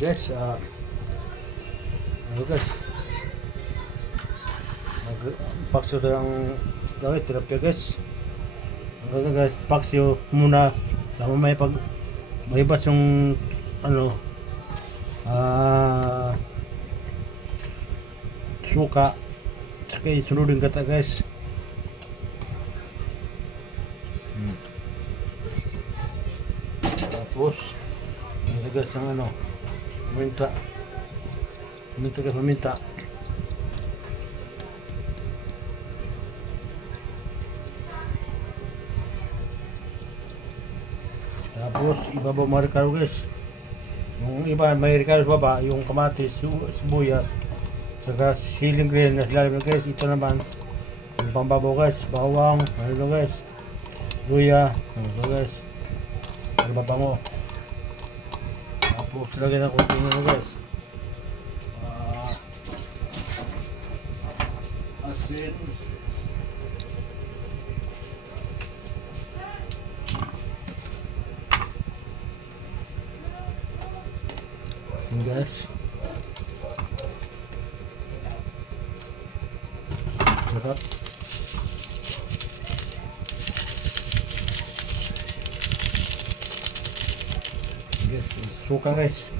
Guys, ano guys, paksyo ng dawit, tilapia guys. Hanggang guys, paksyo muna. Tama may pag maibas yung ano, suka. Saka isunodin kata guys. Tapos, ito guys ang ano, paminta. Paminta guys, paminta. Tapos ibabaw mga recaro guys. Yung iba may recaro sa baba, yung kamatis, sibuyas, saka siling green na silalim na guys. Ito naman yung pambabaw guys, bawang, ano guys, luya, ano guys, ano babango. Tapos lagyan ng kunting ano guys, asin. Guys, sarap. Guys, suka guys.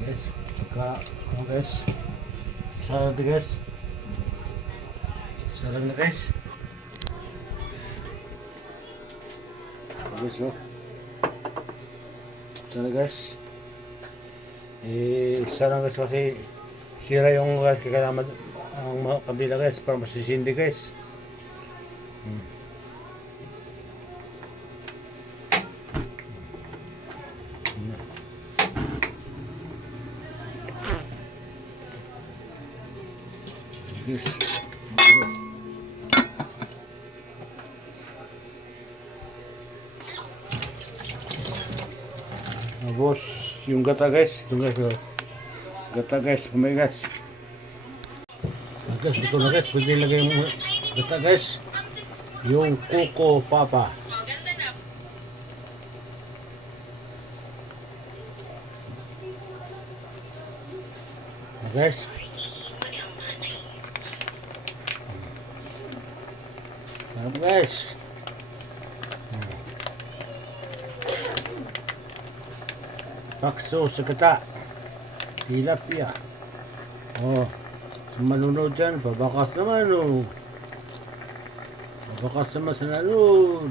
Guys, saka ano guys, salad guys. Sarang na guys. Guys, no? Sana guys. Sarang guys kasi sira yung guys kaya naman ang mga kabila guys para masisindi guys. Yes. Tapos yung gata guys, ito guys, gata guys, pumay guys. Guys, dito na guys, pwede lagay yung gata guys, yung Coco Papa. Guys, sarap guys. Pakso sa gata, tilapia. Oh, sa manunod dyan, pabakas naman oh. Pabakas naman sa nanood.